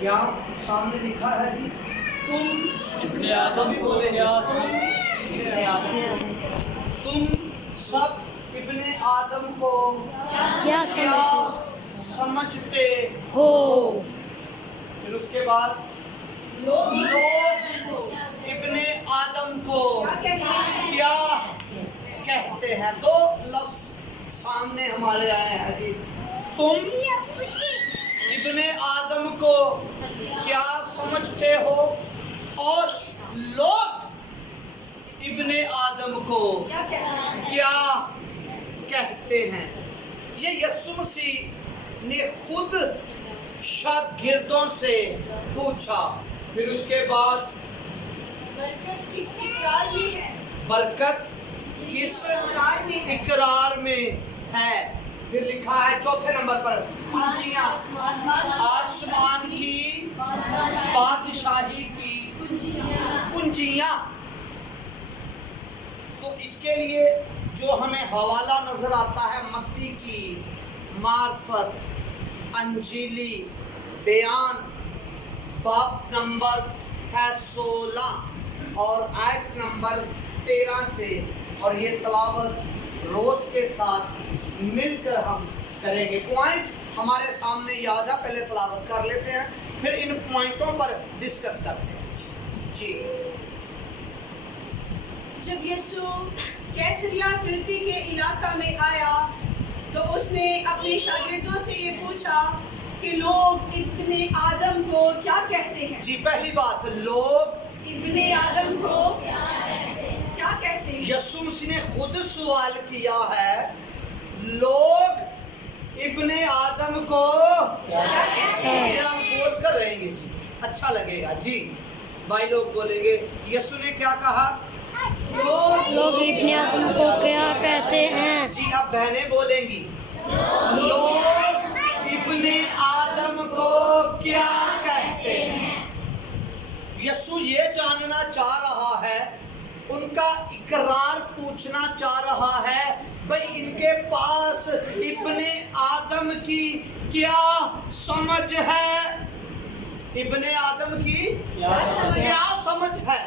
کیا سامنے لکھا ہے جی؟ تم ابن آدم کو تم سب ابن آدم کو کیا سمجھتے ہو؟ پھر اس کے بعد لوگ ابن آدم کو کیا کہتے ہیں؟ دو لفظ سامنے ہمارے آئے ہیں جی. تم ابن آدم کو کیا سمجھتے ہو اور لوگ ابن آدم کو کیا کہتے ہیں. یہ یسوع مسیح نے خود شاگردوں سے پوچھا. پھر اس کے بعد برکت کس اقرار میں ہے؟ پھر لکھا ہے چوتھے نمبر پر کنجیاں آسمان کی بادشاہی کی کنجیاں. تو اس کے لیے جو ہمیں حوالہ نظر آتا ہے متی کی معرفت انجیلی بیان باب نمبر ہے 16 اور آیت نمبر 13 سے, اور یہ تلاوت روز کے ساتھ مل کر ہم کریں گے. پوائنٹ ہمارے سامنے یاد ہے, پہلے تلاوت کر لیتے ہیں پھر ان پوائنٹوں پر ڈسکس کرتے ہیں جی. جب یسوع کیسریا فلپی کے علاقہ میں آیا تو اس نے اپنے شاگردوں سے یہ پوچھا کہ لوگ ابن آدم کو کیا کہتے ہیں؟ جی پہلی بات, لوگ ابن آدم کو کیا کہتے ہیں؟ یسوع مسیح نے خود سوال کیا ہے, لوگ ابن آدم کو کیا کہتے ہیں؟ یہ ہم بول کر رہیں گے جی, اچھا لگے گا جی. بھائی لوگ بولیں گے یسوع نے کیا کہا؟ لوگ ابن آدم کو کیا کہتے ہیں؟ جی اب بہنیں بولیں گی, لوگ ابن آدم کو کیا کہتے ہیں. یسوع یہ جاننا چاہ رہا ہے, ان کا اقرار پوچھنا چاہ رہا ہے, بھئی ان کے پاس ابن آدم کی کیا سمجھ ہے؟ ابن آدم کی کیا سمجھ ہے؟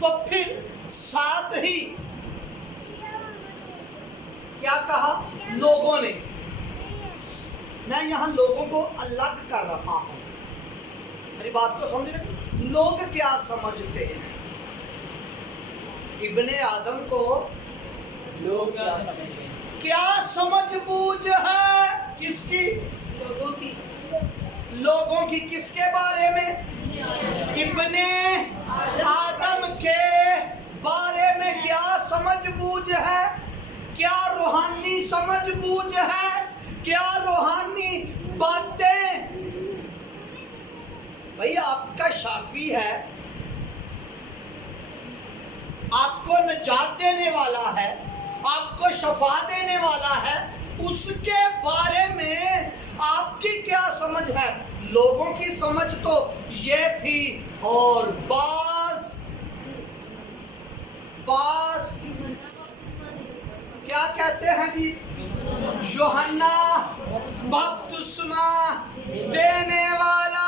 تو پھر ساتھ ہی کیا کہا لوگوں نے؟ میں یہاں لوگوں کو الگ کر رہا ہوں, میری بات کو سمجھ رہے؟ لوگ کیا سمجھتے ہیں؟ ابن آدم کو لوگ کیا سمجھتے ہیں؟ کیا سمجھ بوجھ ہے؟ کس کی؟ لوگوں کی کس کے بارے میں؟ ابن آدم کے بارے میں کیا سمجھ بوجھ ہے؟ کیا روحانی سمجھ بوجھ ہے؟ کیا روحانی باتیں؟ بھئی آپ کا شافی ہے, آپ کو نجات دینے والا ہے, آپ کو شفا دینے والا ہے, اس کے بارے میں آپ کی کیا سمجھ ہے؟ لوگوں کی سمجھ تو یہ تھی, اور بعض کیا کہتے ہیں جی؟ یوحنا بپتسمہ دینے والا.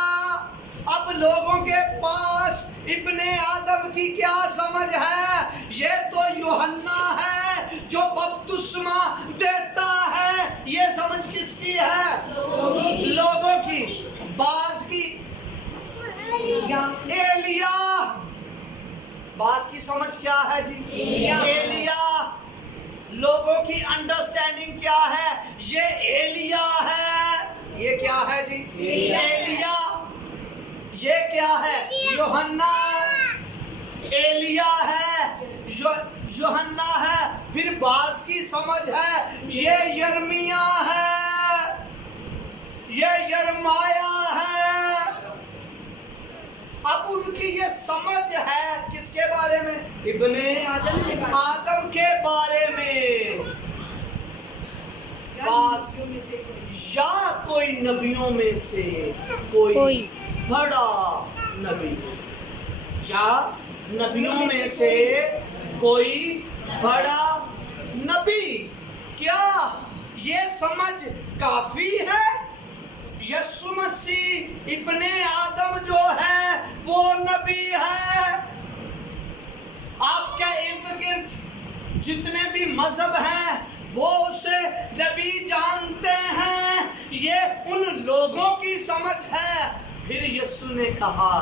اب لوگوں کے پاس ابن آدم کی کیا سمجھ ہے؟ یہ تو یوحنا ہے جو بپتسمہ دیتا ہے. یہ سمجھ کس کی ہے؟ لوگوں کی. بعض کی ایلیا. بعض کی سمجھ کیا ہے جی؟ ایلیا. لوگوں کی انڈرسٹینڈنگ کیا ہے؟ یہ ایلیا ہے. یہ کیا ہے جی؟ ایلیا. یہ کیا ہے؟ یوحنا. ایلیا ہے, یوحنا ہے. پھر بعض کی سمجھ ہے یہ یرمیہ ہے, یہ یرمایہ ہے. اب ان کی یہ سمجھ ہے کس کے بارے میں؟ ابن آدم کے بارے میں. بعض یا کوئی نبیوں میں سے کوئی بڑا نبی, یا نبیوں میں سے کوئی بڑا نبی. کیا یہ سمجھ کافی ہے؟ یسوع مسیح ابن آدم جو ہے وہ نبی ہے. آپ کے ارد گرد جتنے بھی مذہب ہیں وہ اسے نبی جانتے ہیں. یہ ان لوگوں کی سمجھ ہے. پھر یسوع نے کہا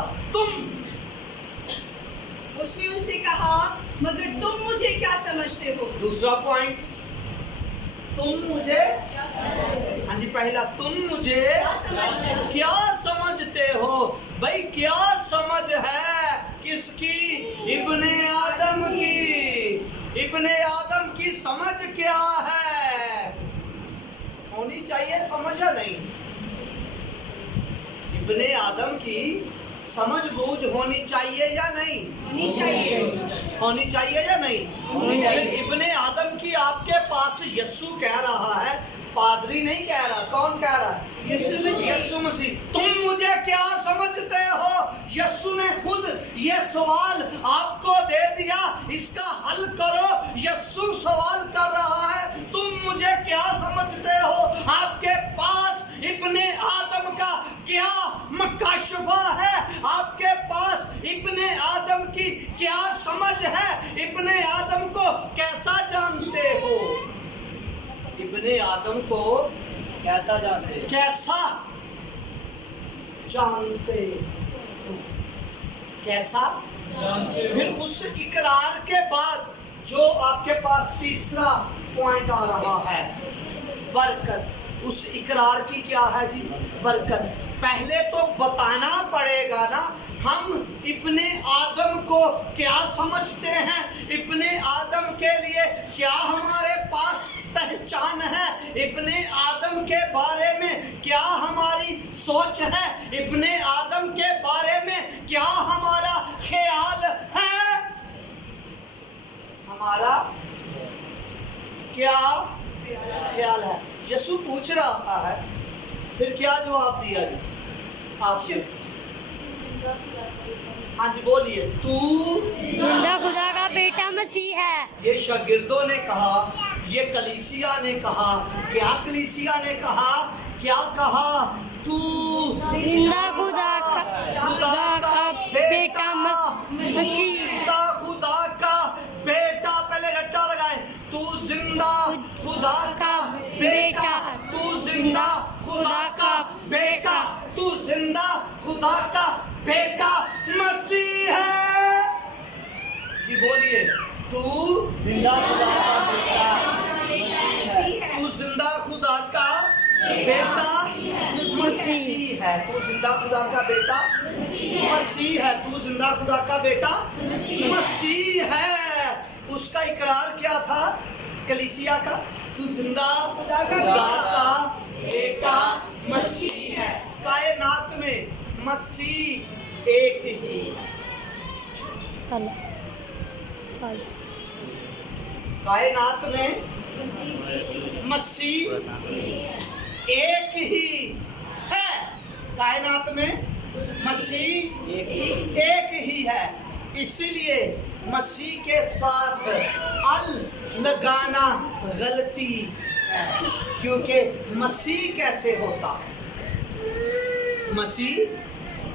اس نے ان سے کہا مگر تم مجھے کیا سمجھتے ہو؟ دوسرا پوائنٹ، تم مجھے، ہاں جی پہلا، تم مجھے کیا سمجھتے ہو؟ بھائی کیا سمجھ ہے کس کی؟ ابن آدم کی. ابن آدم کی سمجھ کیا ہے؟ ہونی چاہیے سمجھ یا نہیں؟ ابن آدم کی سمجھ بوجھ ہونی چاہیے یا نہیں؟ ہونی چاہیے. ہونی چاہیے یا نہیں؟ پھر ابن آدم کی آپ کے پاس یسوع کہہ رہا ہے، پادری نہیں کہہ رہا. کون کہہ رہا ہے؟ یسوع مسیح. تم مجھے کیا سمجھتے ہو؟ یسوع نے خود یہ سوال آپ کو دے دیا، اس کا حل کرو. یسوع سوال کر رہا ہے تم مجھے کیا سمجھتے ہو؟ آپ کے پاس ابن آدم کا کیا مکاشفہ ہے؟ آپ کے پاس ابن آدم کی کیا سمجھ ہے؟ ابن آدم کو کیسا جانتے ہو؟ ابن آدم کو کیسا جانتے؟ کیسا جانتے ہو؟ کیسا؟ پھر اس اقرار کے بعد جو آپ کے پاس تیسرا پوائنٹ آ رہا ہے، برکت. اس اقرار کی کیا ہے جی؟ برکت. پہلے تو بتانا پڑے گا نا ہم ابن آدم کو کیا سمجھتے ہیں، ابن آدم کے لیے کیا ہمارے پاس پہچان ہے، ابن آدم کے بارے میں کیا ہماری سوچ ہے، ابن آدم کے بارے میں کیا ہمارا خیال ہے. ہمارا کیا خیال ہے؟ یسوع پوچھ رہا ہے. پھر کیا جواب دیا جی آپ نے؟ ہاں جی بولیے. تو زندہ خدا کا بیٹا مسیح ہے. یہ شاگردوں نے کہا، یہ کلیسیا نے کہا. کیا کلیسیا نے کہا؟ کیا کہا؟ تو زندہ خدا کا بیٹا مسیح. زندہ خدا کا بیٹا. پہلے رٹا لگائیں. تو زندہ خدا کا بیٹا. تو زندہ خدا کا بیٹا. تو زندہ خدا کا بیٹا مسیح ہے. جی بولیے. تو زندہ خدا کا بیٹا. تو زندہ خدا کا بیٹا مسیح ہے. تو زندہ خدا کا بیٹا مسیح ہے. تو زندہ خدا کا بیٹا مسیح ہے. اس کا اقرار کیا تھا کلیسیا کا؟ تو زندہ خدا کا بیٹا مسیح ہے. کائنات میں مسیح ایک ہی. کائنات میں مسیح ایک ہی ہے. کائنات میں مسیح ایک ہی ہے. اسی لیے مسیح کے ساتھ ال لگانا غلطی ہے. کیونکہ مسیح کیسے ہوتا ہے؟ مسیح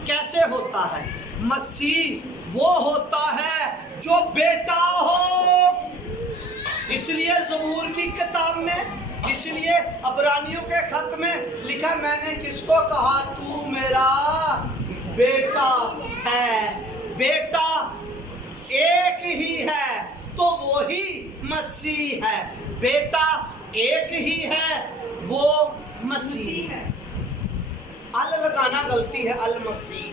کیسے ہوتا ہے؟ مسیح وہ ہوتا ہے جو بیٹا ہو. اس لیے زبور کی کتاب میں، اس لیے عبرانیوں کے خط میں لکھا، میں نے کس کو کہا تو میرا بیٹا ہے. بیٹا ایک ہی ہے تو وہی مسیح ہے. بیٹا ایک ہی ہے، وہ مسیح ہے. ال لگانا غلطی ہے، المسیح،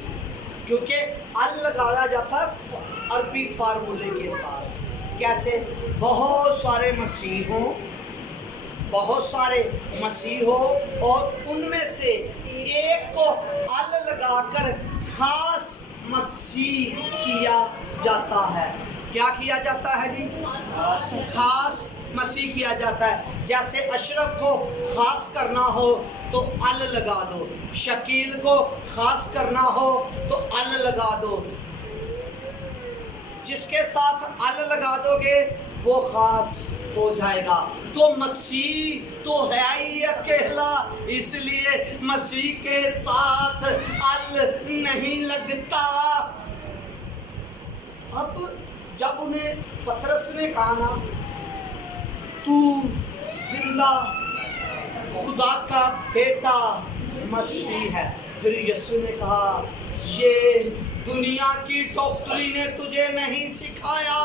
کیونکہ ال لگایا جاتا ہے عربی فارمولے کے ساتھ. کیسے؟ بہت سارے مسیح ہوں، بہت سارے مسیح ہو، اور ان میں سے ایک کو ال لگا کر خاص مسیح کیا جاتا ہے. کیا کیا جاتا ہے جی؟ خاص مسیح کیا جاتا ہے. جیسے اشرف کو خاص کرنا ہو تو ال لگا دو، شکیل کو خاص کرنا ہو تو ال لگا دو. جس کے ساتھ ال لگا دو گے وہ خاص ہو جائے گا. تو مسیح تو ہے ہی اکیلا، اس لیے مسیح کے ساتھ ال نہیں لگتا۔ اب جب انہیں پترس نے کہا نا تو زندہ خدا کا بیٹا مسیح ہے، پھر یسوع نے کہا یہ دنیا کی ڈاکٹری نے تجھے نہیں سکھایا،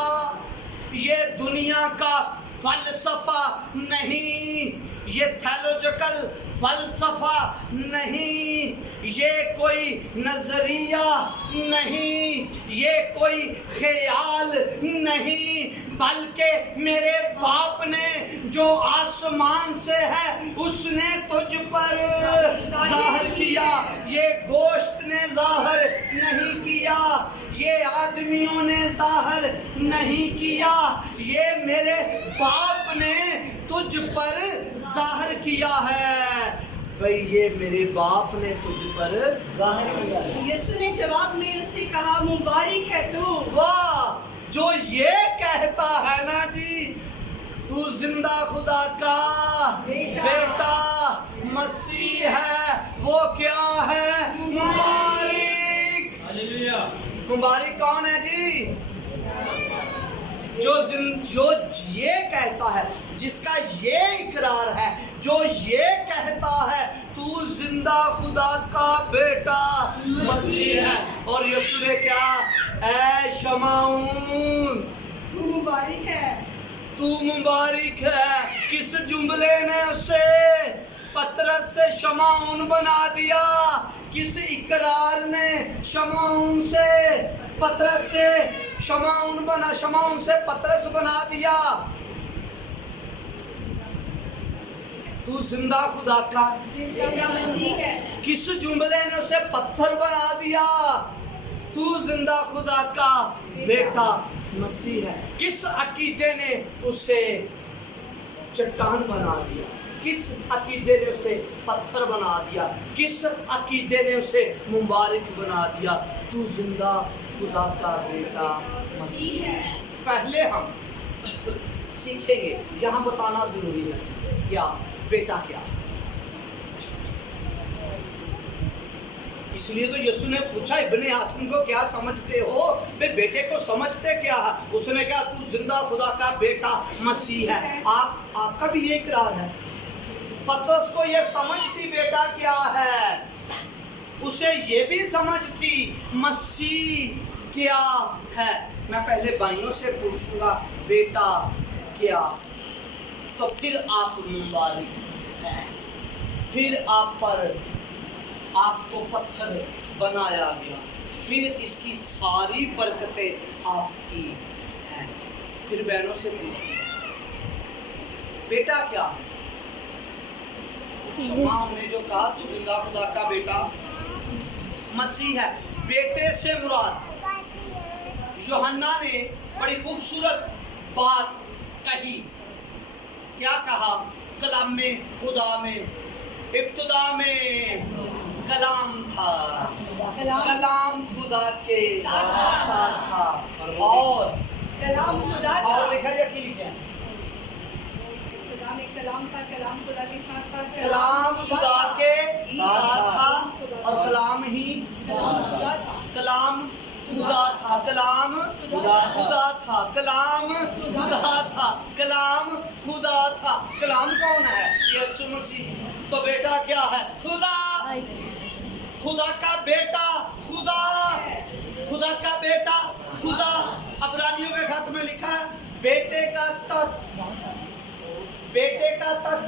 یہ دنیا کا فلسفہ نہیں، یہ تھیولوجیکل فلسفہ نہیں، یہ کوئی نظریہ نہیں، یہ کوئی خیال نہیں، بلکہ میرے باپ نے جو آسمان سے ہے اس نے تجھ پر ظاہر کیا، یہ گوشت نے ظاہر نہیں کیا، یہ آدمیوں نے ظاہر نہیں کیا، یہ میرے باپ نے تجھ پر ظاہر کیا ہے۔ بھئی یہ میرے باپ نے تجھ پر ظاہر کیا ہے۔ یسوع نے جواب میں اس سے کہا مبارک ہے تو واہ، جو یہ کہتا ہے نا جی تو زندہ خدا کا بیٹا مسیح ہے، وہ کیا ہے؟ مبارک۔ مبارک کون ہے جی؟ جو یہ کہتا ہے، جس کا یہ اقرار ہے، جو یہ کہتا ہے تو زندہ خدا کا بیٹا مسیح ہے۔ اور یسوع نے کیا؟ اے شمعون تو مبارک ہے، تو مبارک ہے۔ کس جملے نے اسے پترس سے شمعون بنا دیا؟ کس اقرار نے شمعون سے پترس سے شمعون سے پترس بنا دیا؟ تو زندہ خدا کا بیٹا مسیح ہے۔ کس جملے نے اسے پتھر بنا دیا؟ تو زندہ خدا کا بیٹا مسیح ہے۔ کس عقیدے نے اسے چٹان بنا دیا؟ کس عقیدے نے اسے پتھر بنا دیا؟ کس عقیدے نے اسے مبارک بنا دیا؟ تو زندہ خدا کا بیٹا مسیح ہے۔ پہلے ہم سیکھیں گے، یہاں بتانا ضروری ہے کیا بیٹا کیا ہے۔ اس لیے تو یسوع نے پوچھا ابن آدم کو کیا سمجھتے ہو؟ بے بیٹے کو سمجھتے کیا ہے؟ اس نے کہا تو زندہ خدا کا بیٹا مسیح ہے۔ آپ کا بھی یہ اقرار ہے؟ پترس کو یہ سمجھ تھی بیٹا کیا ہے، اسے یہ بھی سمجھ تھی مسیح کیا ہے۔ میں پہلے بھائیوں سے پوچھوں گا بیٹا کیا، تو پھر آپ مبارک ہیں، پھر آپ پر آپ کو پتھر بنایا گیا، پھر اس کی ساری برکتیں آپ کی ہیں۔ پھر بہنوں سے پوچھوں بیٹا کیا ہے؟ ہم نے جو کہا تو زندہ خدا کا بیٹا مسیح ہے۔ بیٹے سے مراد یوحنا نے بڑی خوبصورت بات کہی، کیا کہا؟ کلام میں خدا میں ابتدا میں کلام تھا، کلام خدا کے ساتھ تھا، اور کلام خدا تھا، اور لکھا یا کی لکھا؟ ابتدا میں کلام تھا، کلام خدا کے ساتھ تھا، کلام خدا کے ساتھ تھا، اور کلام ہی خدا تھا، کلام خدا تھا، کلام خدا تھا، کلام خدا تھا، کلام خدا تھا۔ کلام کون ہے؟ یسوع مسیح۔ تو بیٹا کیا ہے؟ خدا، خدا کا بیٹا خدا، خدا کا بیٹا خدا۔ عبرانیوں کے خط میں لکھا ہے بیٹے کا تخت، بیٹے کا تخت،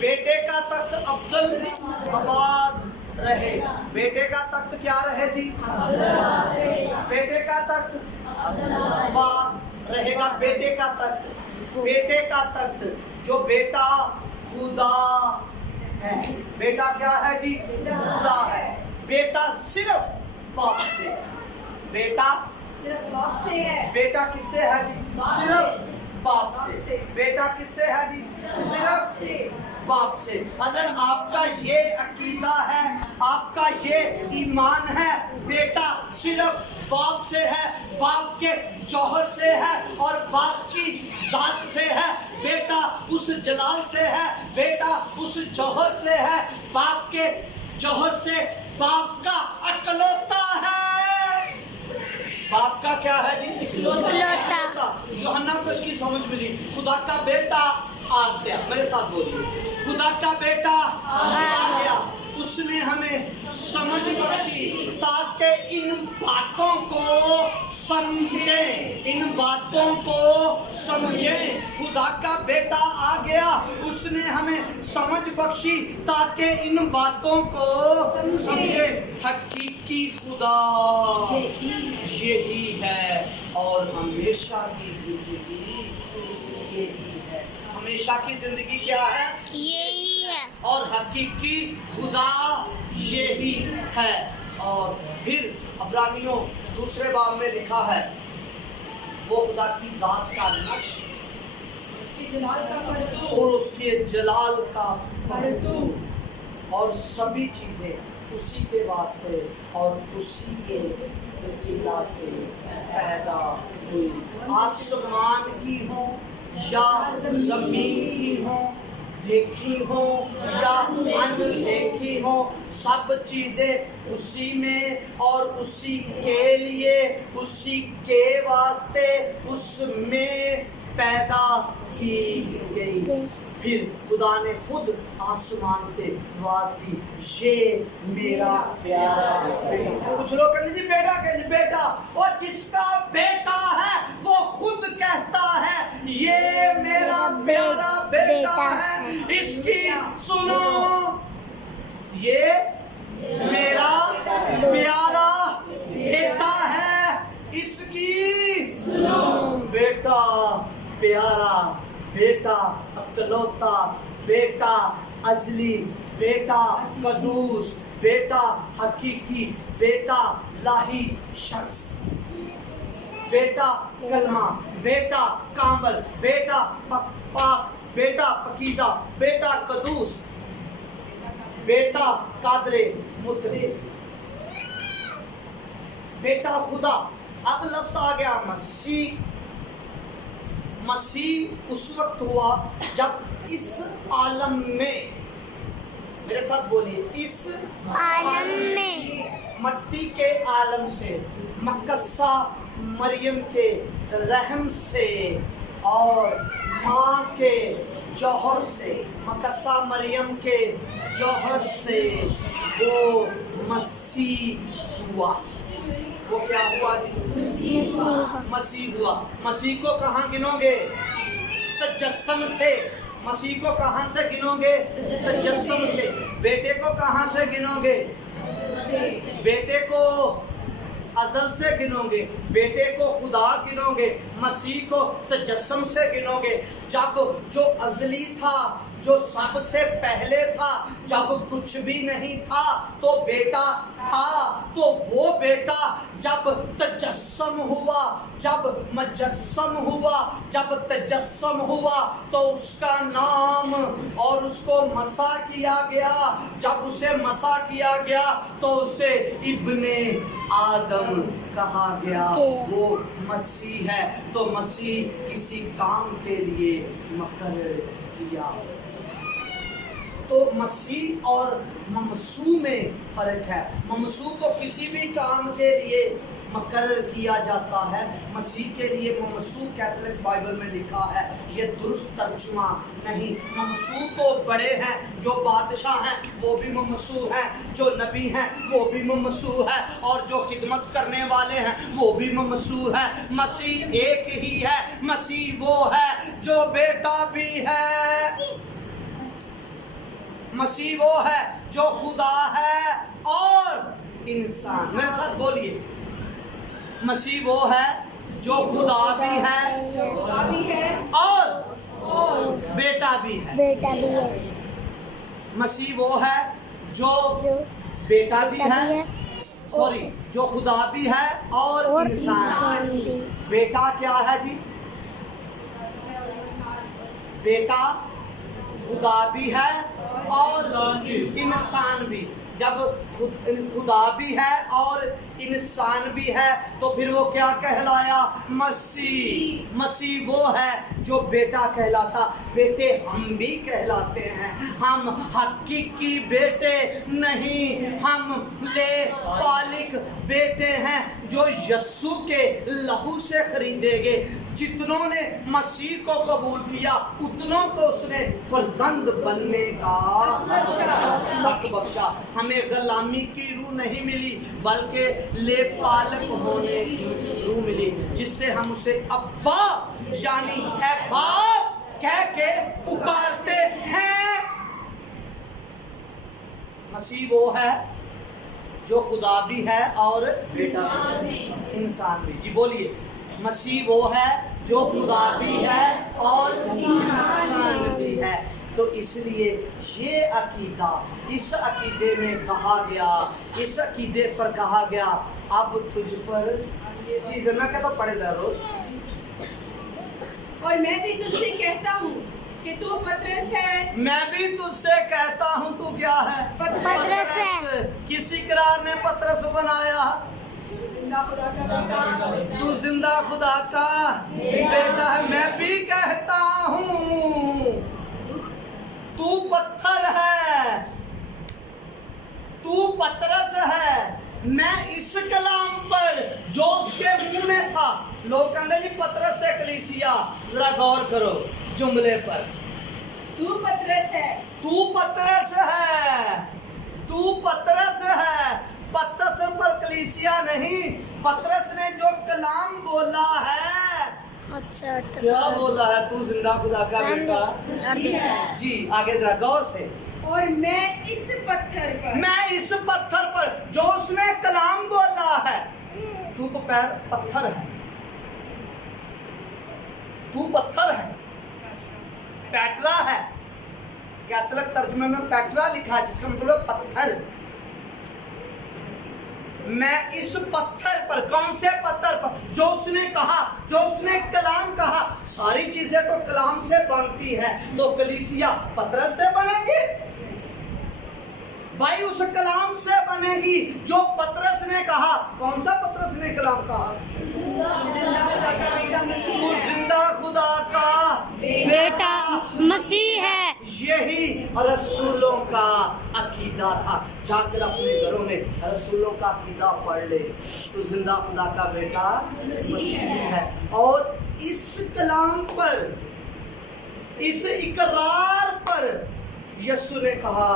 بیٹے کا تخت عبدالآباد رہے۔ بیٹے کا تخت کیا رہے جی؟ بیٹے کا تخت آباد رہے گا۔ بیٹے کا تخت، بیٹے کا تخت، جو بیٹا خدا ہے۔ بیٹا کیا ہے جی؟ خدا ہے۔ بیٹا صرف باپ سے، بیٹا صرف باپ سے ہے۔ بیٹا کس سے ہے جی؟ صرف باپ سے۔ بیٹا کس سے ہے جی؟ صرف باپ سے۔ اگر آپ کا یہ عقیدہ ہے، آپ کا یہ ایمان ہے بیٹا صرف باپ سے ہے، باپ کے جوہر سے ہے اور باپ کی ذات سے ہے، بیٹا اس جلال سے ہے، بیٹا اس جوہر سے ہے، باپ کے جوہر سے، باپ کا اکلوتا ہے۔ باپ کا کیا ہے جی؟ اکلوتا۔ یوحنا کو اس کی سمجھ ملی، خدا کا بیٹا آ گیا، میرے ساتھ بولیے، خدا کا بیٹا آ گیا، اس نے ہمیں سمجھ بخشی تاکہ ان باتوں کو سمجھیں، ان باتوں کو سمجھیں۔ خدا کا بیٹا آ گیا، اس نے ہمیں سمجھ بخشی تاکہ ان باتوں کو سمجھیں۔ حقیقی خدا یہی ہے اور ہمیشہ کی زندگی یہی ہے۔ ہمیشہ کی زندگی کیا ہے؟ یہی ہے۔ اور حقیقی خدا یہی ہے۔ اور پھر عبرانیوں دوسرے باب میں لکھا ہے، وہ خدا کی ذات کا نقش اور اس کے جلال کا پرتو اور سبھی چیزیں اسی کے واسطے اور اسی کے وسیلہ سے پیدا ہوئی، آسمان کی ہوں یا زمین کی ہوں، دیکھی ہوں یا ان دیکھی ہوں، سب چیزیں اسی میں اور اسی کے لیے، اسی کے واسطے اس میں پیدا کی گئی۔ پھر خدا نے خود آسمان سے آواز دی، یہ میرا پیارا بیٹا۔ کچھ لوگ کہتے جی بیٹا کہتے بیٹا، اور جس کا بیٹا ہے وہ خود کہتا ہے یہ میرا پیارا بیٹا ہے، اس کی سنو، یہ میرا پیارا بیٹا ہے، اس کی سنو۔ بیٹا پیارا، بیٹا اکلوتا، بیٹا ازلی، بیٹا قدوس، بیٹا حقیقی، بیٹا لاہی شخص، بیٹا کلمہ، بیٹا کامل، بیٹا پاک، بیٹا پاکیزہ، بیٹا قدوس، بیٹا قادر مطلق، بیٹا خدا۔ اب لفظ آ گیا مسیح۔ مسیح اس وقت ہوا جب اس عالم میں، میرے ساتھ بولیے، اس عالم میں، مٹی کے عالم سے، مقدسہ مریم کے رحم سے اور ماں کے جوہر سے، مقدسہ مریم کے جوہر سے وہ مسیح ہوا۔ وہ کیا ہوا جی؟ مسیح ہوا۔ مسیح کو کہاں گنو گے؟ تجسم سے۔ مسیح کو کہاں سے گنو گے؟ تجسم سے۔ بیٹے کو کہاں سے گنو گے؟ بیٹے کو ازل سے گنو گے، بیٹے کو خدا گنو گے، مسیح کو تجسم سے گنو گے۔ جب جو ازلی تھا، جو سب سے پہلے تھا، جب کچھ بھی نہیں تھا تو بیٹا تھا، تو وہ بیٹا جب تجسم ہوا، جب مجسم ہوا، جب تجسم ہوا تو اس کا نام اور اس کو مسح کیا گیا۔ جب اسے مسح کیا گیا تو اسے ابن آدم کہا گیا، وہ مسیح ہے۔ تو مسیح کسی کام کے لیے مقرر کیا۔ تو مسیح اور ممسوح میں فرق ہے۔ ممسوح تو کسی بھی کام کے لیے مقرر کیا جاتا ہے، مسیح کے لیے ممسوح کیتھولک بائبل میں لکھا ہے، یہ درست ترجمہ نہیں۔ ممسوح تو بڑے ہیں، جو بادشاہ ہیں وہ بھی ممسوح ہیں، جو نبی ہیں وہ بھی ممسوح ہے، اور جو خدمت کرنے والے ہیں وہ بھی ممسوح ہے۔ مسیح ایک ہی ہے۔ مسیح وہ ہے جو بیٹا بھی ہے، مسیح وہ ہے جو خدا ہے اور انسان۔ میرے ساتھ بولیے، مسیح وہ ہے جو خدا بھی ہے اور بیٹا بھی ہے۔ مسیح وہ ہے جو بیٹا بھی ہے، سوری، جو خدا بھی ہے اور انسان بھی۔ بیٹا کیا ہے جی؟ بیٹا خدا بھی ہے اور انسان بھی۔ جب خدا بھی ہے اور इंसान भी है तो फिर वो क्या कहलाया? मसीह। मसीह वो है जो बेटा कहलाता। बेटे हम भी कहलाते हैं। हम हकीकी बेटे नहीं, हम ले पालिक बेटे हैं जो यस्सु के लहू से खरीदे गए। जितनों ने मसीह को कबूल किया उतनों को उसने फर्जंद बनने का हक बख्शा। हमें गुलामी की रूह नहीं मिली बल्कि ले पालक होने की रूह मिली, जिससे हम उसे अब्बा यानी ऐ बाप कह के पुकारते हैं। मसीह वो है जो खुदा भी है और बेटा भी, इंसान भी। जी बोलिए, मसीह वो है जो खुदा भी है और इंसान भी है। तो इसलिए ये अकीदा, इस अकीदे में कहा गया, इस अकीदे पर कहा गया अब तुझ पर चीज मैं कहता पढ़े जा रोज। और मैं भी तुझसे कहता हूँ कि तू पतरस है। मैं भी तुझसे कहता हूँ तू क्या है? पतरस है। किस इकरार ने पतरस बनाया? जिंदा खुदा का बेटा। तू जिंदा खुदा का बेटा है। मैं भी कहता हूँ तू पत्थर है, तू पतरस है। मैं इस कलाम पर जो उसके मुंह में था, लोग कहते जी पतरस थे कलीसिया, जरा गौर करो जुमले पर। तू पतरस है। तू पतरस है, तू पतरस है। पतरस पर कलीसिया नहीं, पतरस ने जो कलाम बोला है। अच्छा क्या बोला है? तू जिंदा खुदा का बेटा। जी आगे जरा गौर से। और मैं इस पत्थर पर, मैं इस पत्थर पर जो उसने कलाम बोला है। तू तो पैर पत्थर है, तू पत्थर है, पैटरा है। कैथलिक तर्जुमे में पैटरा लिखा है जिसका मतलब है पत्थर। मैं इस पत्थर पर, कौन से पत्थर पर? जो उसने कहा, जो उसने कलाम कहा। सारी चीजें तो कलाम से बनती है, तो कलीसिया पतरस से बनेगी भाई, उस कलाम से बनेगी जो पतरस ने कहा। कौन सा पतरस ने कलाम कहा? तू जिंदा खुदा का बेटा मसीह है। यही रसूलों का अकीदा था। जाकर अपने घरों में रसूलों का अकीदा पढ़ ले। तो जिंदा खुदा का बेटा मसीह है। और इस कलाम पर, इस इकरार पर यीशु ने कहा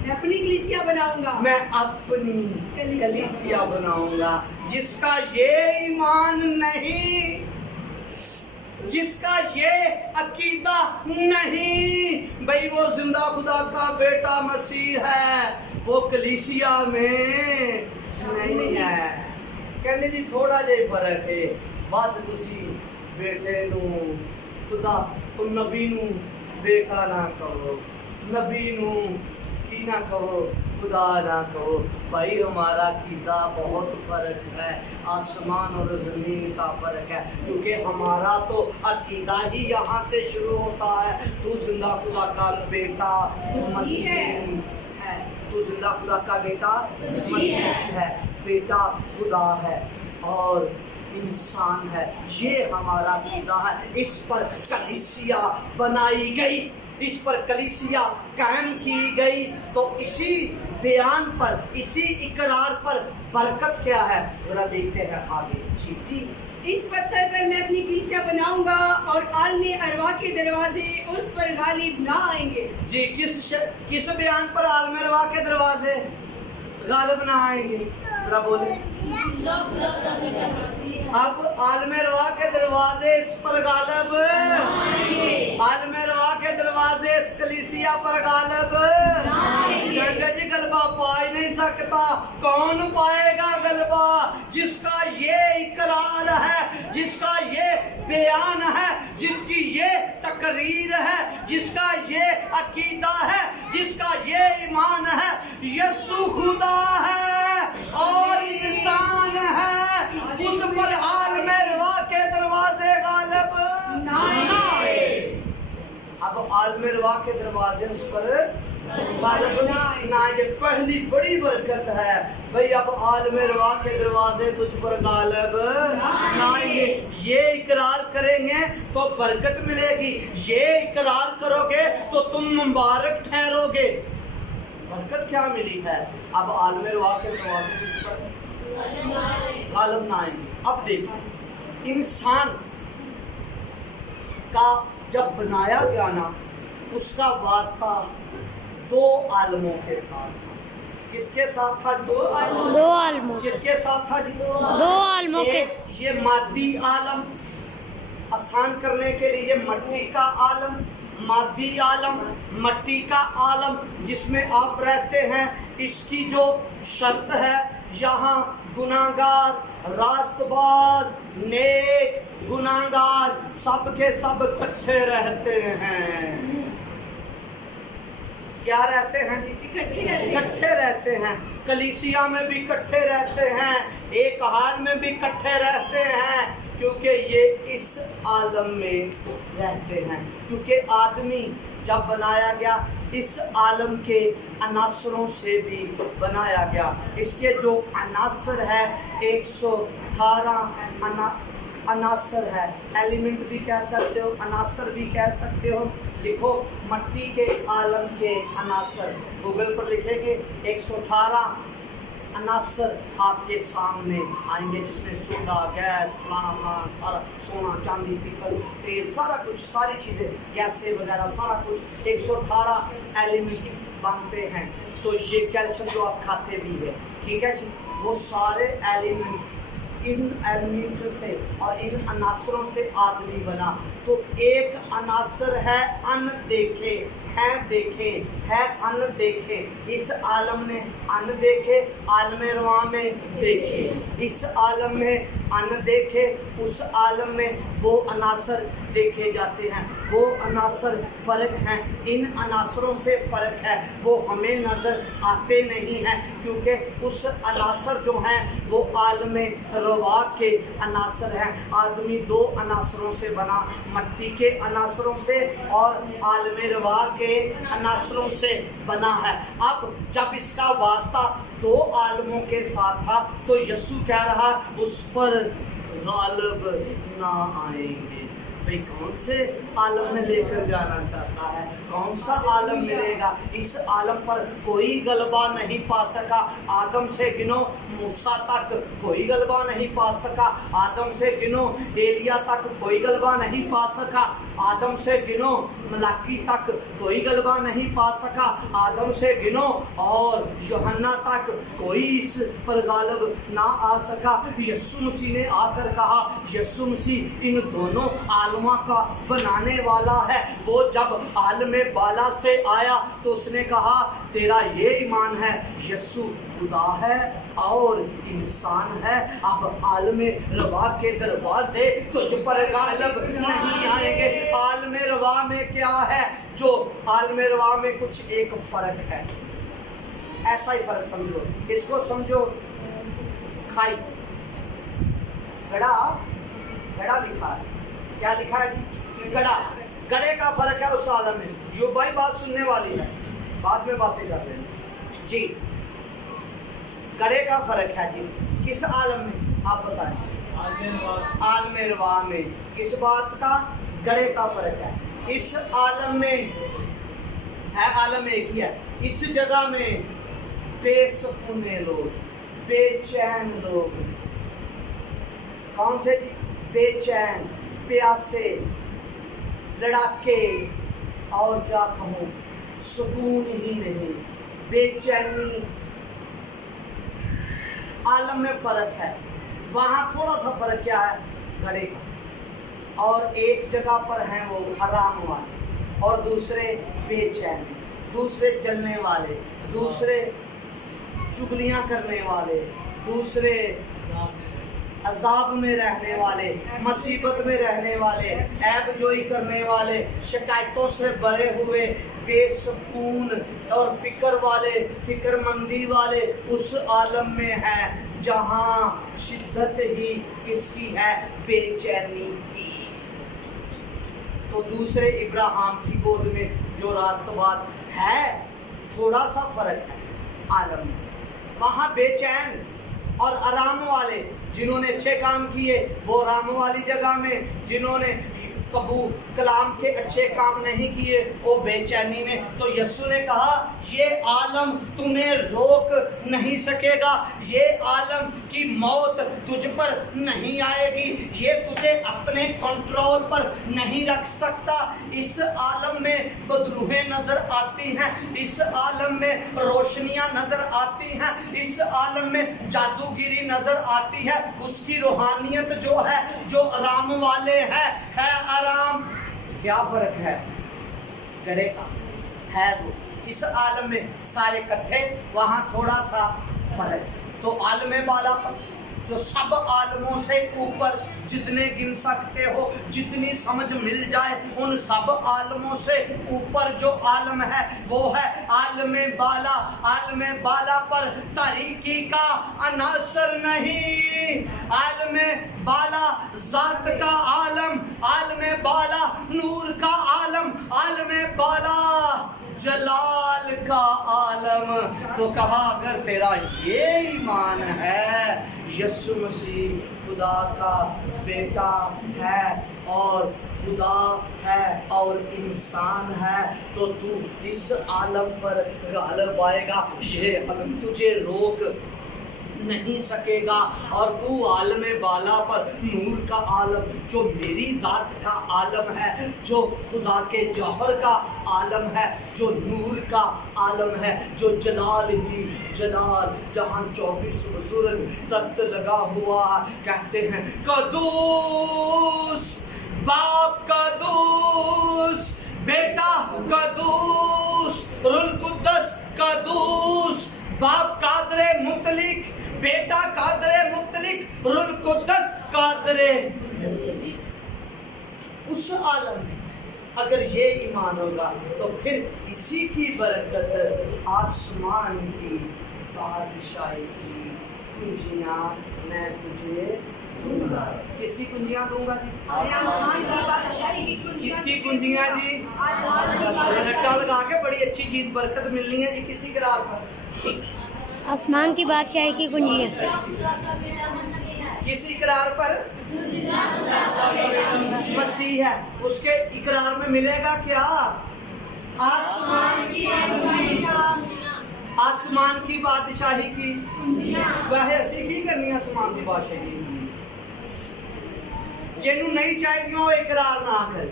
मैं अपनी कलीसिया बनाऊंगा। मैं अपनी कलीसिया बनाऊंगा। जिसका ये ईमान नहीं, जिसका ये अकीदा नहीं, भाई वो जिंदा खुदा का बेटा मसीह है, वो कलीसिया में नहीं है। कहते जी थोड़ा जिहा फर्क है, बस तुसी बेटे नू खुदा नबी नू बेटा ना कहो, नबी नू की ना कहो, खुदा ना कहो। भाई हमारा अकीदा बहुत फर्क है, आसमान और ज़मीन का फर्क है। क्योंकि हमारा तो अकीदा ही यहाँ से शुरू होता है। तू जिंदा खुदा का बेटा मसीह है, तू जिंदा खुदा का बेटा मसीह है, बेटा खुदा है और इंसान है। ये हमारा अकीदा है। इस पर कलीसिया बनाई गई, इस पर कलीसिया कायम की गई। तो इसी बयान पर, इसी इकरार पर बरकत क्या है जरा देखते हैं आगे। जी इस पत्थर पर मैं अपनी कलीसिया बनाऊंगा और आलमी अरवा के दरवाजे उस पर गालिब ना आएंगे। जी किस बयान पर आलमी अरवा के दरवाजे गालिब ना आएंगे? जरा बोले। अब आलमे रवा के दरवाजे इस पर गालिब, आलमे रवा के दरवाजे इस कलीसिया पर गालिब गंगा जी गलबा पा ही नहीं सकता। कौन पाएगा गलबा? जिसका ये इकरार है, जिसका ये बयान है, जिसकी ये तकरीर है, जिसका ये अकीदा है, जिसका ये ईमान है। यीशु खुदा है और इंसान है, उस पर आलमे रवा के दरवाजे गालिब ना आए। अब आलमे रवा के दरवाजे उस पर गालिब ना आएंगे। पहली बड़ी बरकत है भाई, अब आलम रवा के दरवाजे तुझ पर गालिब ना आएंगे। ये इकरार करेंगे तो बरकत मिलेगी, ये इकरार करोगे तो तुम मुबारक ठहरोगे। बरकत क्या मिली है? अब आलम रवा के दरवाजे तुझ पर गालिब ना आएंगे। अब देखिए, इंसान का जब बनाया गया ना, उसका वास्ता दो आलमों के साथ था। किसके साथ था जी? दो आलमों। किसके साथ था जी? दो आलमों के। एक ये मादी आलम, आसान करने के लिए मट्टी का आलम, मादी आलम, मट्टी का आलम जिसमें आप रहते हैं, इसकी जो शर्त है, यहाँ गुनाहगार, रास्तबाज, नेक, गुनाहगार सब के सब इकट्ठे रहते हैं। क्या रहते हैं जी? इकट्ठे रहते हैं। कलीसिया में भी इकट्ठे रहते हैं, एक हाल में भी इकट्ठे रहते हैं, क्योंकि ये इस आलम में रहते हैं। क्योंकि आदमी जब बनाया गया, इस आलम के अनासरों से भी बनाया गया। इसके जो अनासर है 118 अनासर है, एलिमेंट भी कह सकते हो, अनासर भी कह सकते हो। लिखो मट्टी के आलम के अनासर, गूगल पर लिखेंगे 118 अनासर आपके सामने आएंगे, जिसमें सोडा, गैस, फलाना फलाना सारा, सोना, चांदी, पीतल, तेल, सारा कुछ, सारी चीज़ें, गैसें वगैरह सारा कुछ 118 एलिमेंट बनते हैं। तो ये कैल्शियम जो आप खाते भी है, ठीक है जी, वो सारे एलिमेंट इन एलिमेंट से और इन अनासरों से आदमी बना। तो एक अनासर है अनदेखे, है देखे, है अनदेखे। इस आलम में अनदेखे, आलम रवा में देखे। इस आलम में अनदेखे, उस आलम में वो अनासर देखे जाते हैं। वो अनासर फ़र्क हैं, इन अनासरों से फ़र्क है, वो हमें नज़र आते नहीं हैं, क्योंकि उस अनासर जो हैं वो आलम रवा के अनासर हैं। आदमी दो अनासरों से बना, मट्टी के अनासरों से और आलम रवा के अनासरों से बना है। अब जब इसका वास्ता दो आलमों के साथ था, तो यीशु कह रहा उस पर गालिब ना आएंगे। भाई कौन से आलम में लेकर जाना चाहता है? कौन सा आलम मिलेगा? इस आलम पर कोई गलबा नहीं पा सका। आदम से गिनो मूसा तक कोई गलबा नहीं पा सका। आदम से गिनो एलिया तक कोई गलबा नहीं पा सका। आदम से गिनो मलाकी तक कोई गलबा नहीं पा सका। आदम से गिनो और यूहन्ना तक कोई इस पर गालिब ना आ सका। यीशु मसीह ने आकर कहा, यीशु मसीह इन दोनों आलमा का बनाने वाला है। वो जब आलम बाला से आया तो उसने कहा, तेरा ये ईमान है यीशु खुदा है और इंसान है। अब आलम रवा के दरवाजे तुझ पर गालिब नहीं आएंगे। आलम रवा में क्या है? जो आलम रवा में कुछ एक फर्क है, ऐसा ही फर्क समझो। इसको समझो खाई, गड़ा, गड़ा लिखा है। क्या लिखा है जी? गड़ा। गड़े का फर्क है उस आलम में। जो भाई बात सुनने वाली है, बाद में बातें करते हैं जी। गड़े का फर्क है जी किस आलम में? आप बताएं। आलम रवा में। किस बात का? गड़े का फर्क है। इस आलम में है, आलम एक ही है। इस जगह में बेसुकूने लोग, बेचैन लोग। कौन से जी? बेचैन, प्यासे, लड़ाके, और क्या कहूँ, सुकून ही नहीं, बेचैनी। आलम में फर्क है। वहाँ थोड़ा सा फर्क क्या है? घड़े का। और एक जगह पर हैं वो आराम वाले, और दूसरे बेचैन, दूसरे जलने वाले, दूसरे चुगलियाँ करने वाले, दूसरे अजाब में रहने वाले, मुसीबत में रहने वाले, ऐब जोई करने वाले, शिकायतों से बड़े हुए, बेसुकून और फिक्र वाले, फिक्रमंदी वाले उस आलम में है जहाँ शिद्दत ही किसकी है? बेचैनी की। तो दूसरे इब्राहिम की गोद में जो रास्तबाज है थोड़ा सा फर्क है आलम में। वहाँ बेचैन और आराम वाले, जिन्होंने अच्छे काम किए वो आराम वाली जगह में, जिन्होंने कबूल कलाम के अच्छे काम नहीं किए वो बेचैनी में। तो यस्सु ने कहा ये आलम तुम्हें रोक नहीं सकेगा, ये आलम की मौत तुझ पर नहीं आएगी, ये तुझे अपने कंट्रोल पर नहीं रख सकता। इस आलम में बदरूहें नजर आती हैं, इस आलम में रोशनियां नजर आती हैं, इस आलम में जादूगिरी नजर आती है। उसकी रूहानियत जो है, जो आराम वाले है आराम। क्या फर्क है गड़े का है तो इस आलम में सारे इकट्ठे, वहां थोड़ा सा फर्क। तो आलम बाला पर जो सब आलमों से ऊपर, जितने गिन सकते हो, जितनी समझ मिल जाए, उन सब आलमों से ऊपर जो आलम है वो है आलम बाला। आलम बाला पर तारीकी का अनासर नहीं, आलम बाला जात का आलम, आलम बाला नूर का आलम, आलम बाला जलाल का आलम। तो कहा अगर तेरा ये ईमान है यीशु मसीह खुदा का बेटा है और खुदा है और इंसान है, तो तू इस आलम पर गालिब आएगा। ये आलम तुझे रोक नहीं सकेगा। और तू आलम बाला पर नूर का आलम, जो मेरी ज़ात का आलम है, जो खुदा के जौहर का आलम है, जो नूर का आलम है, जो जलाल ही जलाल, जहाँ 24 बुजुर्ग तख्त लगा हुआ कहते हैं कदूस, बाप कदूस, बेटा कदूस, रुल कुद्दस कदूस, बाप कादरे मुतलिक, बेटा कादरे मुतलिक, रुल कुद्दस कादरे। उस आलम में अगर ये ईमान होगा तो फिर इसी की बरकत आसमान की बादशाही की कुंजियां मैं तुझे दूंगा। किसकी कुंजियां दूंगा जी? आसमान की बादशाही की कुंजियां। किसकी कुंजियां जी? रट्टा लगा के बड़ी अच्छी चीज बरकत मिलनी है जी। किसी करार पर? आसमान की बादशाही की कुंजियां। किसी इकरार पर? मसीह है, उसके इकरार में मिलेगा क्या? आसमान की आसमान की बादशाही की। वह असी की करनी आसमान की बादशाही की। जिन्हों नहीं चाहिए वो इकरार ना करे,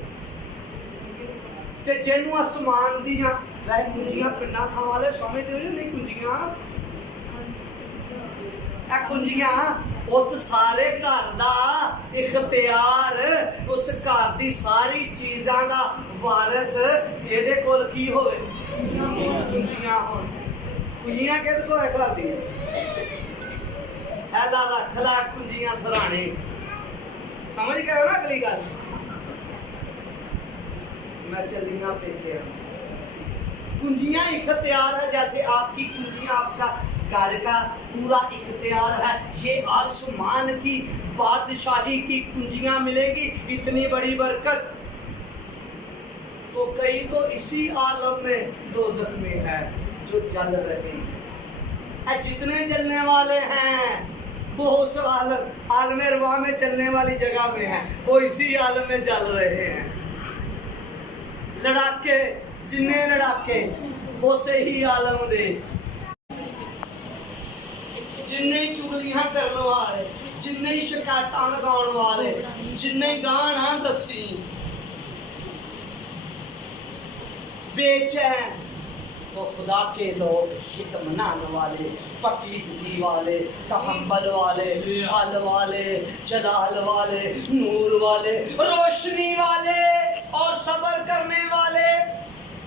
ते जिन्हों आसमान दियां वह कुंजियां पिंडा था वाले समझते हो नहीं? कुंजियां उस सारे घर दा इख्तियार, उस घर दी सारी चीज़ां दा वारिस जेदे कोल की होवे, कुंजियां होण। कुंजियां किहदे कोल है घर दी? ऐला रख ला कुंजियां सराणे। समझ गए हो ना अगली गल? मैं चलिया पेके। कुंजियां इख्तियार है, जैसे आपकी कुंजियां आपका घर का पूरा इख्तियार है। ये आसमान की बादशाही की कुंजियां मिलेगी, इतनी बड़ी बरकत। तो कई तो इसी आलम में दोज़ख में है जो जल रहे हैं। जितने जलने वाले हैं वो उस आलम रवा में चलने वाली जगह में है, वो इसी आलम में जल रहे हैं। लड़ाके जिन्ने लड़ाके उसे ही आलम दे, जिन्ने चुगलियां करने वाले, जिन्ने शिकायत लगाने वाले, जिन्ने गाना दसी बेचैन, तो खुदा के लोग इत्मीनान वाले, पाकीज़गी वाले, तहम्मुल वाले, हल वाले, जलाल वाले, नूर वाले, रोशनी वाले और सब्र करने वाले।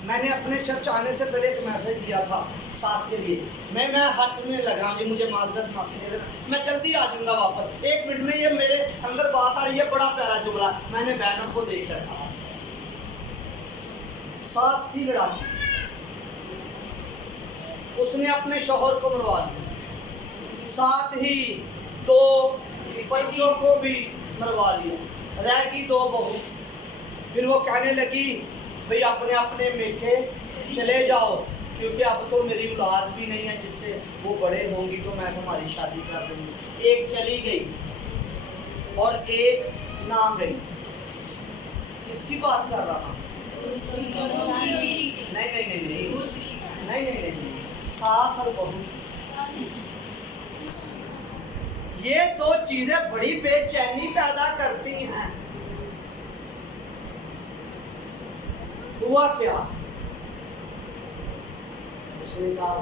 मैंने अपने चर्च आने से पहले एक मैसेज दिया था सास के लिए। मैं हटने लगा जी, मुझे माजरत माफी दे देना, मैं जल्दी आ जाऊंगा वापस। 1 मिनट में ये मेरे अंदर बात आ रही है, बड़ा प्यारा जुमला। मैंने बैनर को देख रखा, सास थी लड़ाकी, उसने अपने शौहर को मरवा दिया, साथ ही 2 बच्चों को भी मरवा लिया, रह गई 2 बहू। फिर वो कहने लगी भाई अपने अपने मेखे चले जाओ, क्योंकि अब तो मेरी औलाद भी नहीं है जिससे वो बड़े होंगी तो मैं तुम्हारी शादी कर दूंगी। एक चली गई और एक ना गई। किसकी बात कर रहा हूँ? नहीं, सास और बहू। ये दो चीजें बड़ी बेचैनी पैदा करती हैं। हुआ क्या? उसने कहा,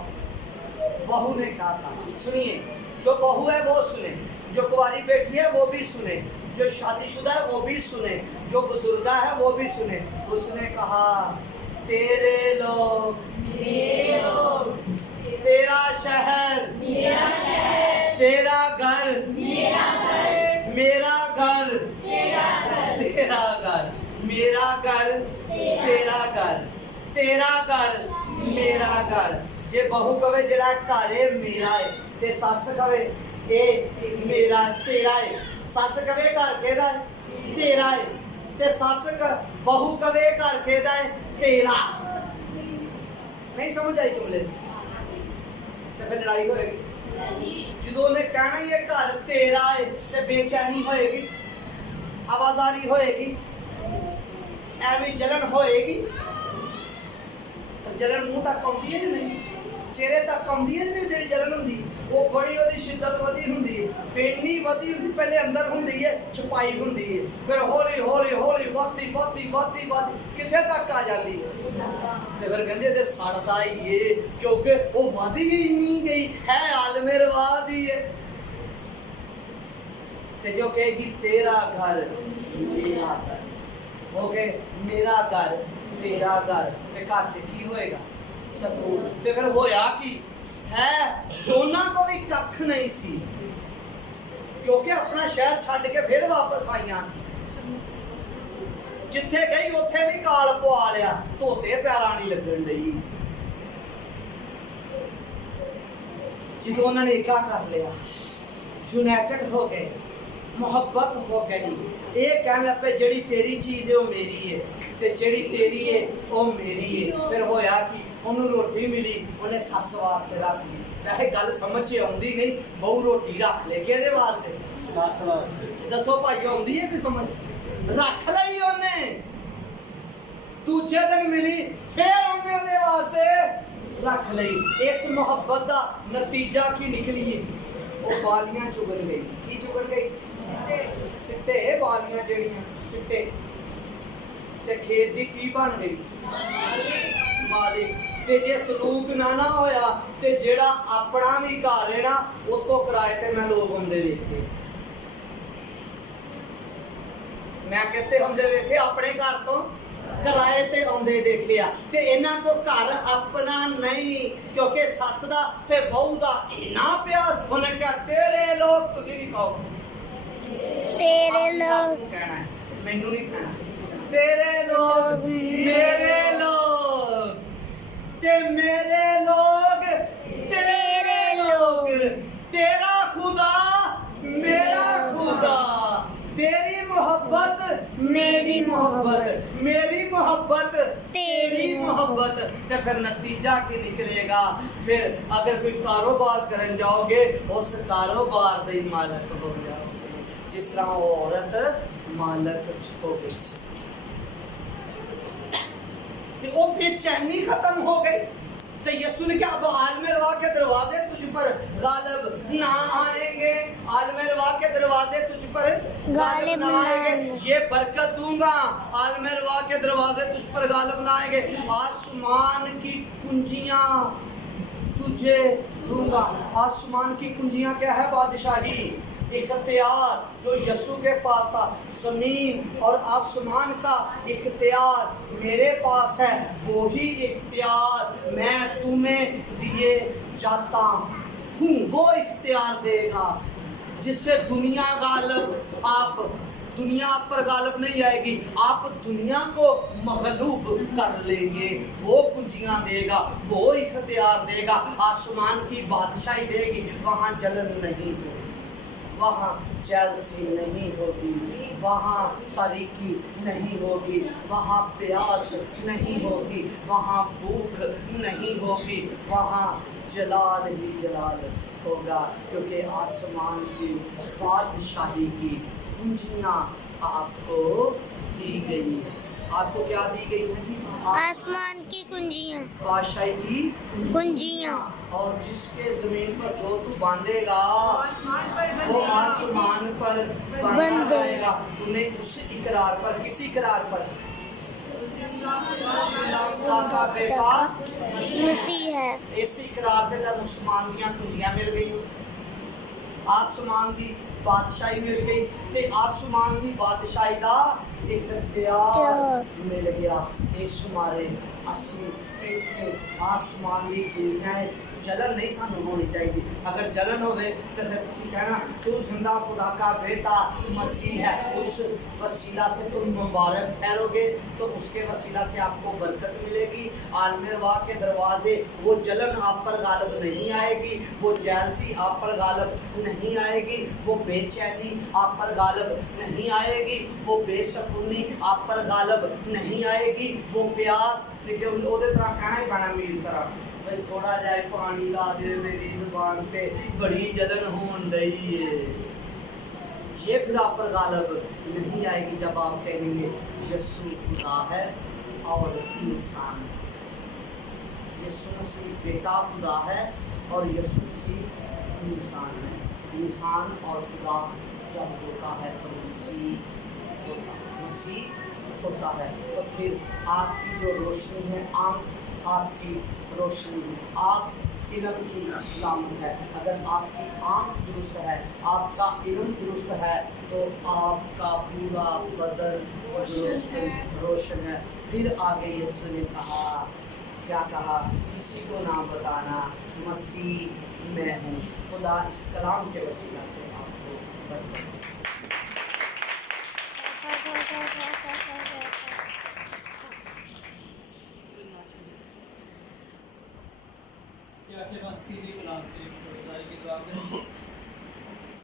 बहू ने कहा, सुनिए, जो बहू है वो सुने, जो कुंवारी बेटी है वो भी सुने, जो शादीशुदा है वो भी सुने, जो बुजुर्गा है वो भी सुने। उसने कहा, तेरे लोग, तेरा शहर, तेरा घर, मेरा घर, तेरा घर, मेरा घर, तेरा घर, तेरा घर, मेरा घर। जे बहू कवे जड़ा घर है मेरा है, ते सस कवे ए मेरा तेरा है। सस कवे घर केदा है? तेरा है। ते सस बहू कवे घर केदा है? तेरा। नहीं समझ आई जुमले? ते फिर लड़ाई होएगी। जो ने कहना ये घर तेरा है ते बेचैनी होएगी, आवाजारी होएगी, एवं जलन होएगी। जलन मुंह तक आउंदी है नहीं, चेहरे तक आउंदी है नहीं। जेड़ी जलन हुंदी वो बड़ी ओदी शिद्दत वधी हुंदी है, पेनी वधी हुंदी, पहले अंदर हुंदी है, छुपाई हुंदी है, फिर हौली हौली हौली वधदी वधदी वधदी वधदी किथे तक आ जाती है। ते फिर कहंदे ते सड़दा ही है, क्योंकि वो वधी ही नहीं गई है, आलमे रवा दी है। ते जो कहेगी तेरा घर मेरा घर, वो कहे मेरा घर तेरा घर, ते घर च की होएगा? सकून। ते फिर होया की है, दोनों को भी कख नहीं सी, क्योंकि अपना शहर छड्ड के फिर वापस आईयां सी। जिथे गई उथे भी काल पवा लिया, धोते प्यारा नहीं लगन दई। जो उन्होंने क्या कर लिया, यूनाइटेड हो गए, मोहब्बत हो गई। ये कहने लग पे जड़ी तेरी चीज है वो मेरी है, ते जड़ी तेरी है वो मेरी है। फिर होया कि उन्होंने रोटी मिली, उन्हें सस वास्ते रख ली। वैसे गल समझ च आउंदी नहीं, बहु रोटी रख ले के वास्ते, सस वास्ते। दसो भाई आउंदी है कि समझ? रख लई उन्हें, दूजे दिन मिली, फिर उन्हें उहदे वास्ते रख लई। इस मोहब्बत का नतीजा की निकली है? वो बालियां चुगन गई। की चुगन गई? सिट्टे बालियां जड़ियां सिट्टे। ते खेत दी की बन गई? मालिक। ते जे सलूक ना होया ते जेड़ा अपना भी घर है ना, उतो किराए ते मैं लोग हुंदे वेखे। मैं कहते हुंदे वेखे अपने घर तो किराए ते आउंदे देखे आ। ते इन्हां को घर अपना नहीं, क्योंकि सस दा ते बहू दा इन्ना प्यार। उन्हें कहा तेरे लोग, तुसी भी कहो तेरे लोग, कहना है, मैनू नहीं कहना। तेरे लोग, मेरे लोग, ते मेरे लोग, तेरे लोग, तेरा खुदा, मेरा खुदा, तेरी मोहब्बत, मेरी मोहब्बत, मेरी मोहब्बत, तेरी मोहब्बत। तो फिर नतीजा क्या निकलेगा? फिर अगर कोई कारोबार करन जाओगे, उस कारोबार दे मालक हो जाओगे, जिस तरह वो औरत मालक हो गई। तो वो बेचैनी खत्म हो गई। तो यीशु ने कहा, अब आलमे रवा के दरवाजे तुझ पर गालिब ना आएंगे, आलमे रवा के दरवाजे तुझ पर गालिब ना आएंगे। ये बरकत दूंगा, आलमे रवा के दरवाजे तुझ पर गालिब ना आएंगे। आसमान की कुंजियां तुझे दूंगा। आसमान की कुंजियां क्या है? बादशाही, इख्तियार जो यीशु के पास था। जमीन और आसमान का इख्तियार मेरे पास है, वो ही इख्तियार मैं तुम्हें दिए जाता हूँ। वो इख्तियार देगा जिससे दुनिया गालिब, आप दुनिया आप पर गालिब नहीं आएगी, आप दुनिया को मगलूब कर लेंगे। वो कुंजियां देगा, वो इख्तियार देगा, आसमान की बादशाही देगी, वहां जलन नहीं होगी। وہاں جیلسی نہیں ہوگی، وہاں تاریکی نہیں ہوگی، وہاں پیاس نہیں ہوگی، وہاں بھوک نہیں ہوگی، وہاں جلال ہی جلال ہوگا، کیونکہ آسمان کی بادشاہی کی کنجیاں آپ کو دی گئی۔ آپ کو کیا دی گئی ہے جی؟ آسمان کی کنجیاں، بادشاہی کی کنجیاں، اور جس کے زمین پر جو تو باندھے گا آسمان پر بندھے وہ گا۔ آسمان پر باندھا جائے گا۔ تمہیں اس اقرار پر، کس اقرار پر؟ خدا کا بیٹا مسیح ہے۔ اس اقرار دے در آسمان دیاں کنجیاں مل گئی، آسمان دی بادشاہی مل گئی، تے آسمان دی بادشاہی دا اختیار مل گیا۔ اس مارے اسی ایک آسمان دی دنیا ہے، جلن نہیں سانو ہونی چاہیے۔ اگر جلن ہوئے تو پھر تسی کہنا تو زندہ خدا کا بیٹا مسیح ہے، اس وسیلہ سے تم مبارک ٹھہرو گے، تو اس کے وسیلہ سے آپ کو برکت ملے گی۔ عالم ارواح کے دروازے، وہ جلن آپ پر غالب نہیں آئے گی، وہ جیلسی آپ پر غالب نہیں آئے گی، وہ بے چینی آپ پر غالب نہیں آئے گی، وہ بے سکونی آپ پر غالب نہیں آئے گی، وہ پیاس لیکن وہ طرح کہنا ہی پڑنا میری طرح بھائی تھوڑا جائے پانی لا دے میری زبان پہ، بڑی جلن ہون رہی ہے، یہ پھر آپ پر غالب نہیں آئے گی جب آپ کہیں گے یسوع خدا ہے اور انسان ہے۔ یسوع مسیح بیٹا خدا ہے اور یسوع مسیح انسان ہے۔ انسان اور خدا جب ہوتا ہے تو مسیح ہوتا ہے، تو پھر آپ کی جو روشنی ہے، آنکھ آپ کی روشنی، آنکھ علم کی علامت ہے۔ اگر آپ کی آنکھ درست ہے، آپ کا علم درست ہے، تو آپ کا پورا بدن درست روشن ہے۔ پھر آگے یسوع نے کہا، کیا کہا؟ کسی کو نہ بتانا مسیح میں ہوں۔ خدا اس کلام کے وسیلہ سے آپ کو برکت دے۔ کیا کہ بات کی بھی کلام کی خدائی کی دعا کریں۔